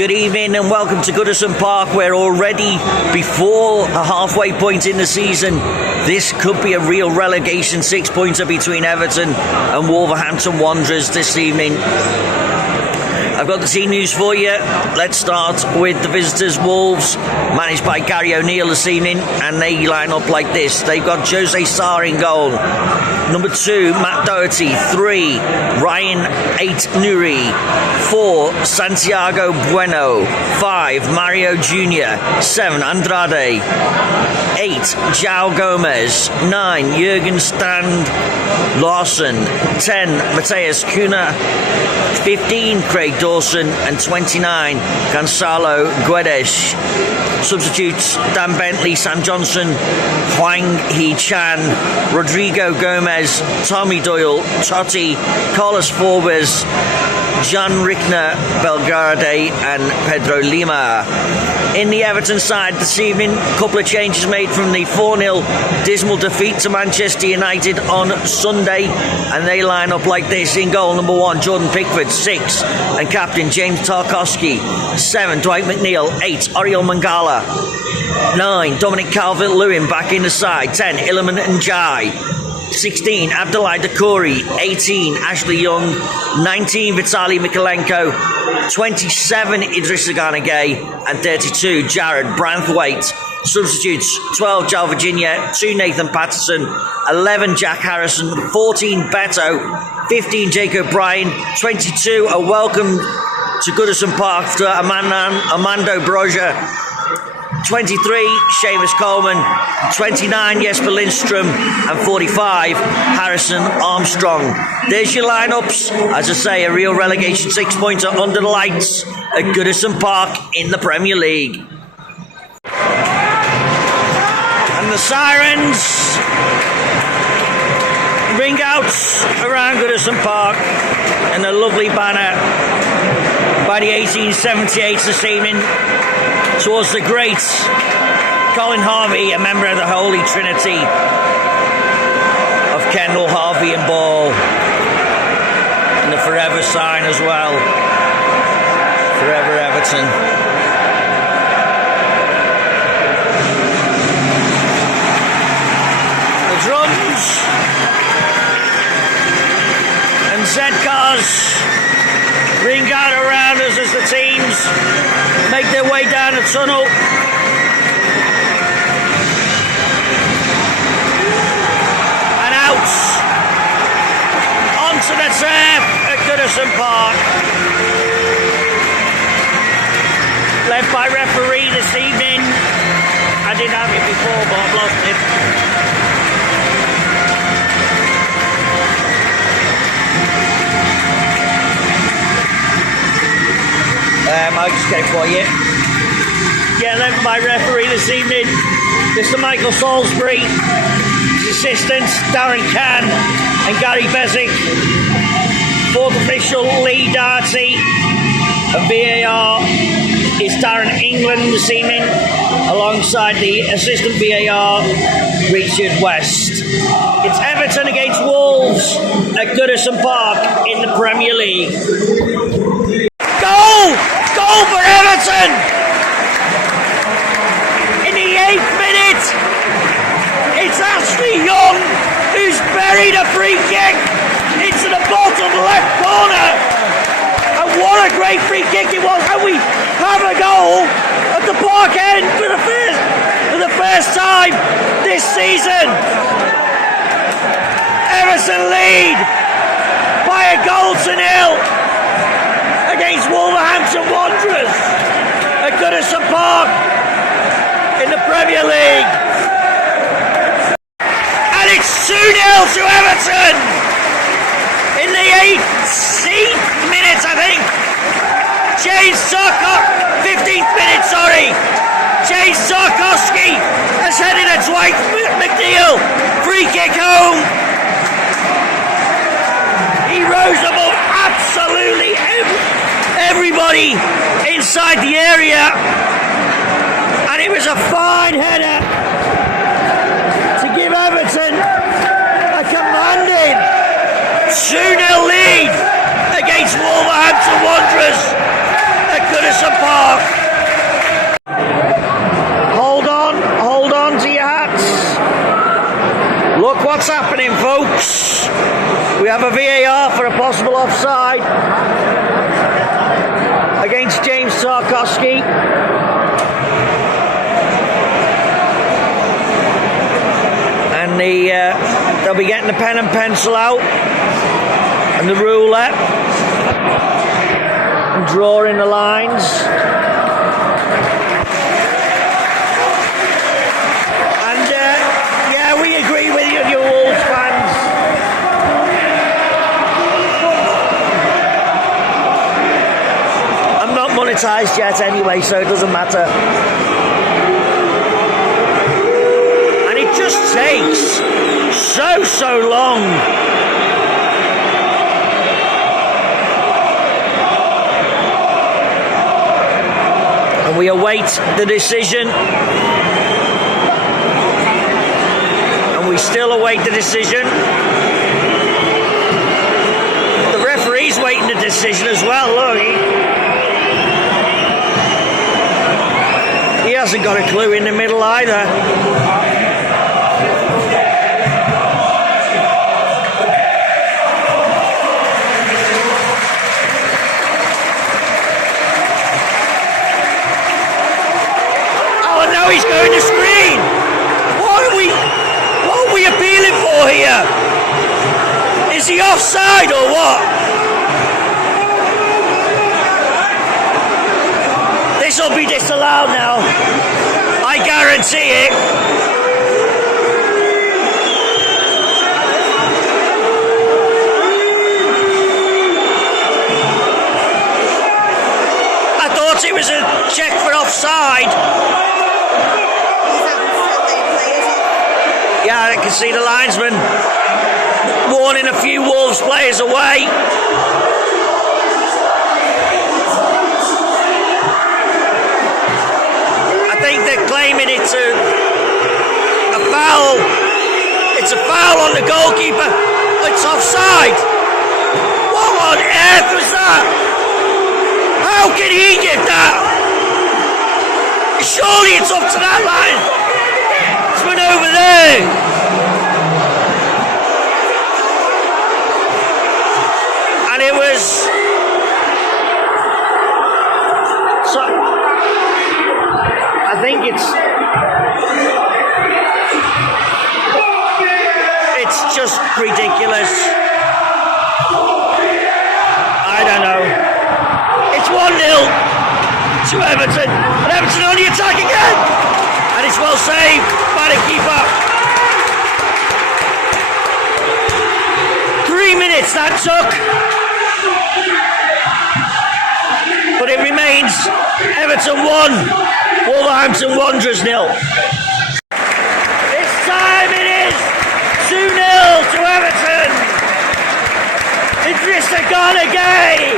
Good evening and welcome to Goodison Park. We're already before the halfway point in the season. This could be a real relegation six-pointer between Everton and Wolverhampton Wanderers this evening. I've got the team news for you. Let's start with the visitors, Wolves, managed by Gary O'Neill this evening, and they line up like this. They've got Jose Sarr in goal. Number 2, Matt Doherty. 3, Ryan Nuri. 4, Santiago Bueno. 5, Mario Jr. 7, Andrade. 8, João Gomez. 9, Jurgen Strand Larsen. 10, Mateus Cunha. 15, Craig Dawson, and 29, Gonzalo Guedes. Substitutes: Dan Bentley, Sam Johnson, Hwang Hee-chan, Rodrigo Gomez, Tommy Doyle, Totti, Carlos Forbes, John Rickner, Belgrade, and Pedro Lima. In the Everton side this evening, a couple of changes made from the 4-0 dismal defeat to Manchester United on Sunday, and they line up like this. In goal, number 1, Jordan Pickford. 6, and captain James Tarkowski. 7, Dwight McNeil. 8, Oriol Mangala. 9, Dominic Calvert-Lewin back in the side. 10, Iliman Ndiaye. 16, Abdoulaye Doucouré. 18, Ashley Young. 19, Vitaly Mykolenko. 27, Idrissa Gana Gueye, and 32, Jared Branthwaite. Substitutes: 12, João Virginia. 2, Nathan Patterson. 11, Jack Harrison. 14, Beto. 15, Jacob Bryan. 22, a welcome to Goodison Park to Armando Broja. 23, Seamus Coleman. 29, Jesper Lindstrom, and 45, Harrison Armstrong. There's your lineups. As I say, a real relegation six-pointer under the lights at Goodison Park in the Premier League. And the sirens ring out around Goodison Park, and a lovely banner by the 1878 this evening towards the great Colin Harvey, a member of the Holy Trinity of Kendall, Harvey and Ball, and the Forever sign as well. Forever Everton. The drums and Z-cars ring out around us as the teams make their way down the tunnel. And out onto the turf at Goodison Park. Led by referee this evening. I didn't have it before, but I've lost it. I'll just get it for you. Yeah, led by referee this evening, Mr. Michael Salisbury. His assistants, Darren Cann and Gary Beswick. Fourth official, Lee Darty. And VAR is Darren England this evening, alongside the assistant VAR, Richard West. It's Everton against Wolves at Goodison Park in the Premier League. Goal! Goal for Everton! In the 8th minute, it's Ashley Young who's buried a free kick into the bottom left corner. And what a great free kick it was! And we have a goal at the Park End for the first time this season. Everton lead by a goal to nil against Wolverhampton Wanderers at Goodison Park in the Premier League. And it's 2-0 to Everton in the 18th minute, I think. 15th minute, sorry. James Tarkowski has headed a Dwight McNeil free kick home. He rose above absolutely everybody inside the area, and it was a fine header to give Everton a commanding 2-0 lead against Wolverhampton Wanderers at Goodison Park. Park. Hold on to your hats. Look what's happening, folks. We have a VAR for a possible offside against James Tarkowski. And they'll be getting the pen and pencil out and the ruler and drawing the lines. And yeah, we agree with you Wolves fans. I'm not monetised yet anyway, so it doesn't matter. And it just takes so long. And we await the decision. And we still await the decision. The referee's waiting the decision as well, look. He hasn't got a clue in the middle either. He's going to screen. What are we appealing for here? Is he offside or what? This will be disallowed now. I guarantee it. I thought it was a check for offside. Yeah, I can see the linesman warning a few Wolves players away. I think they're claiming it's a foul. It's a foul on the goalkeeper. It's offside. What on earth was that? How can he get that? Surely it's up to that line. Over there. And it was so I think it's just ridiculous. I don't know. It's 1-0 to Everton, and Everton on the attack again. And it's well saved by the keeper. 3 minutes that took. But it remains Everton 1, Wolverhampton Wanderers 0. This time it is 2-0 to Everton. Idrissa Gana Gueye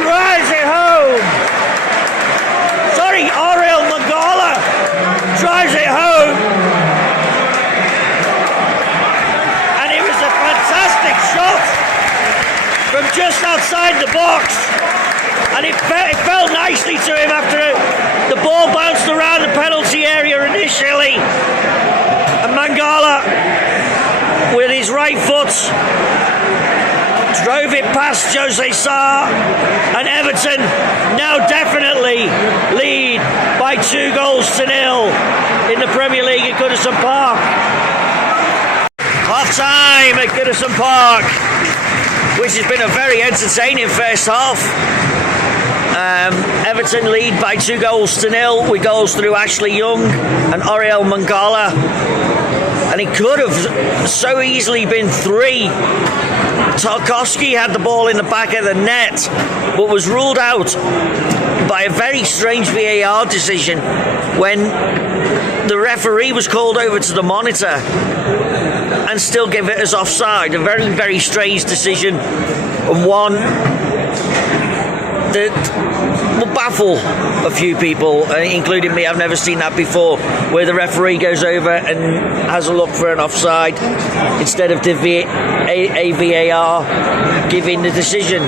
drives it home. Sorry, Ariel Mangala drives it home, and it was a fantastic shot from just outside the box, and it fell nicely to him after the ball bounced around the penalty area initially, and Mangala with his right foot drove it past Jose Sarr, and Everton now definitely lead by 2-0 in the Premier League at Goodison Park. Half time at Goodison Park, which has been a very entertaining first half. Everton lead by 2-0 with goals through Ashley Young and Ariel Mangala, and it could have so easily been 3. Tarkowski had the ball in the back of the net, but was ruled out by a very strange VAR decision when the referee was called over to the monitor and still give it as offside. A very, very strange decision, and one that will baffle a few people, including me. I've never seen that before, where the referee goes over and has a look for an offside instead of the VAR giving the decision.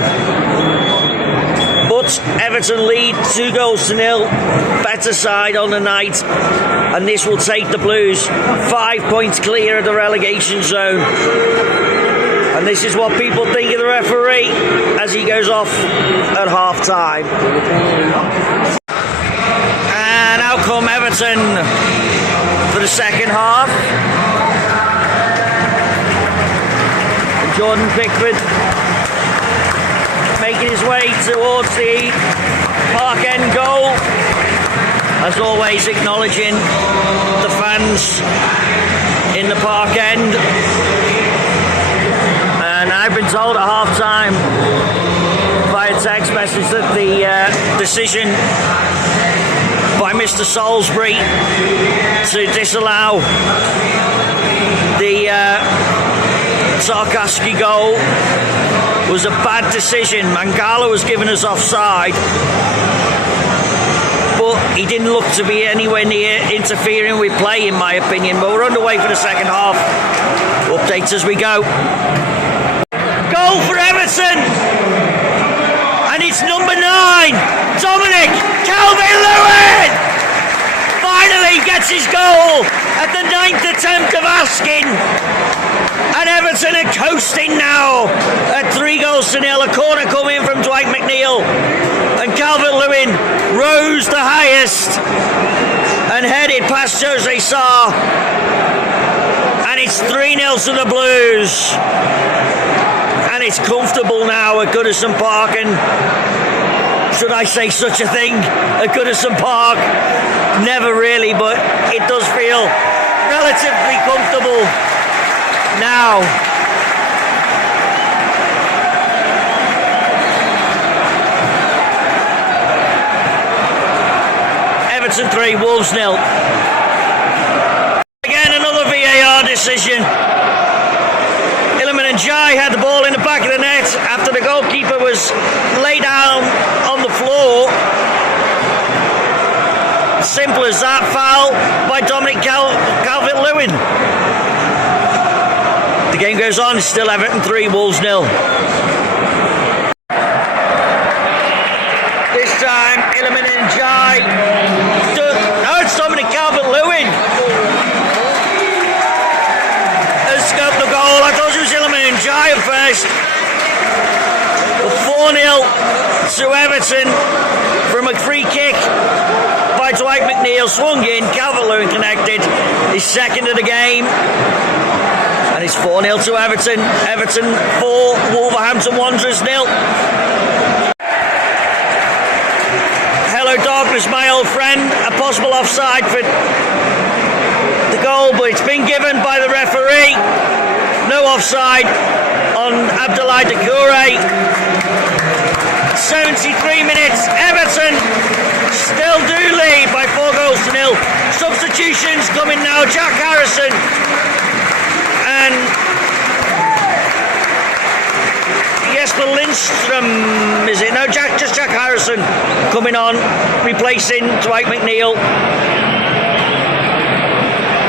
But But Everton lead 2-0. Better side on the night. And this will take the Blues 5 points clear of the relegation zone. And this is what people think of the referee as he goes off at half time. And out come Everton for the second half. And Jordan Pickford making his way towards the Park End goal. As always, acknowledging the fans in the Park End. And I've been told at half time via text message that the decision by Mr. Salisbury to disallow the Tarkowski goal was a bad decision. Mangala was given us offside, but he didn't look to be anywhere near interfering with play, in my opinion. But we're underway for the second half. Updates as we go. Goal for Everton, and it's number 9, Dominic Calvert-Lewin. Finally gets his goal at the 9th attempt of asking, and Everton are coasting now at 3-0. A corner coming from Dwight McNeil, and Calvert-Lewin rose the highest and headed past Jose Sarr, and it's 3-0 to the Blues. And it's comfortable now at Goodison Park, and should I say such a thing at Goodison Park? Never really, but it does feel relatively comfortable now. Everton 3, Wolves 0. Again, another VAR decision. Jai had the ball in the back of the net after the goalkeeper was laid down on the floor. Simple as that. Foul by Dominic Calvert-Lewin. The game goes on. It's still Everton 3, Wolves 0. This time, Iliman Jai. No, it's Dominic Calvert-Lewin. Has got the goal. I thought it was Iliman Jai at first. 4-0 to Everton from a free kick by Dwight McNeil. Swung in, Calvert-Lewin connected. His second of the game. And it's 4-0 to Everton. Everton 4, Wolverhampton Wanderers 0. Hello darkness, my old friend. A possible offside for the goal, but it's been given by the referee. No offside on Abdoulaye Doucouré. 73 minutes. Everton still do lead by 4-0. Substitutions coming now. Jack Harrison and Jesper Lindstrom, is it? No, just Jack Harrison coming on, replacing Dwight McNeil,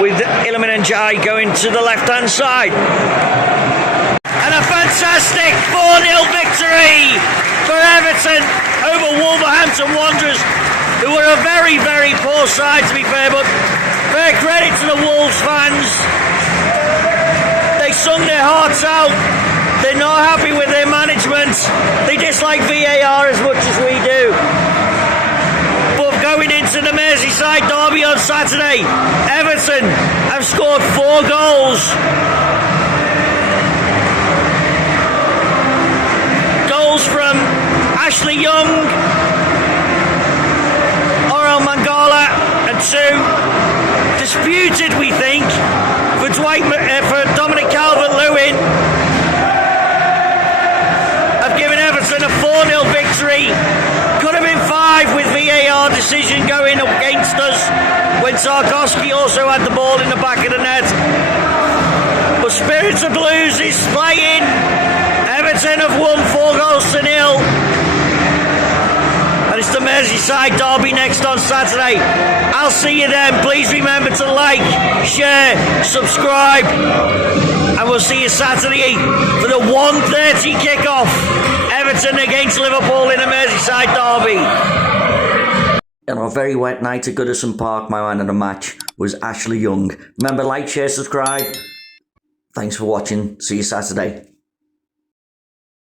with Iliman Jai going to the left-hand side. And a fantastic 4-0 victory for Everton over Wolverhampton Wanderers, who were a very, very poor side, to be fair, but fair credit to the Wolves fans. They sung their hearts out. They're not happy with their management. They dislike VAR as much as we do. But going into the Merseyside Derby on Saturday, Everton have scored 4 goals. Goals from Ashley Young, Orel Mangala, and 2 disputed, we think, for Dominic Calvert-Lewin. Have given Everton a 4-0 victory. Could have been 5 with VAR decision going against us when Tarkowski also had the ball in the back of the net. But Spirits of Blues is playing. Everton have won 4-0. And it's the Merseyside Derby next on Saturday. I'll see you then. Please remember to like, share, subscribe. And we'll see you Saturday for the 1:30 kickoff. Everton against Liverpool in a Merseyside derby. On a very wet night at Goodison Park, my man of the match was Ashley Young. Remember, like, share, subscribe. Thanks for watching. See you Saturday.